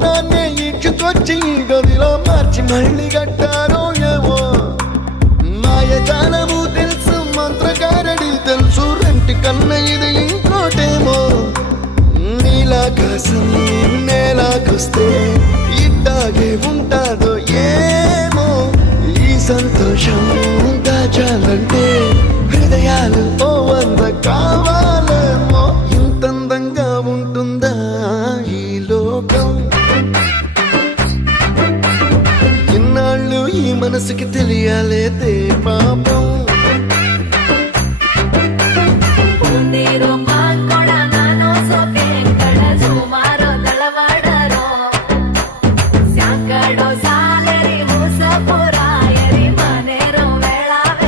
భవనాన్ని ఈడ్చుకొచ్చి ఈ గదిలో మార్చి మళ్ళీ కట్టారో ఏమో మాయజాలము తెలుసు మంత్రగారడి తెలుసు రెంటి కన్న ఇది ఇంకోటేమో నీలాకాశం నేలాకొస్తే ఇట్టాగే ఉంటాదో ఏమో ఈ సంతోషం దాచాలంటే హృదయాలు ఓ వంద కావాలేమో ఇంతందంగా ఉంటుందా ఈ లోకం ఇన్నాళ్ళు ఈ మనసుకి తెలియాలేదే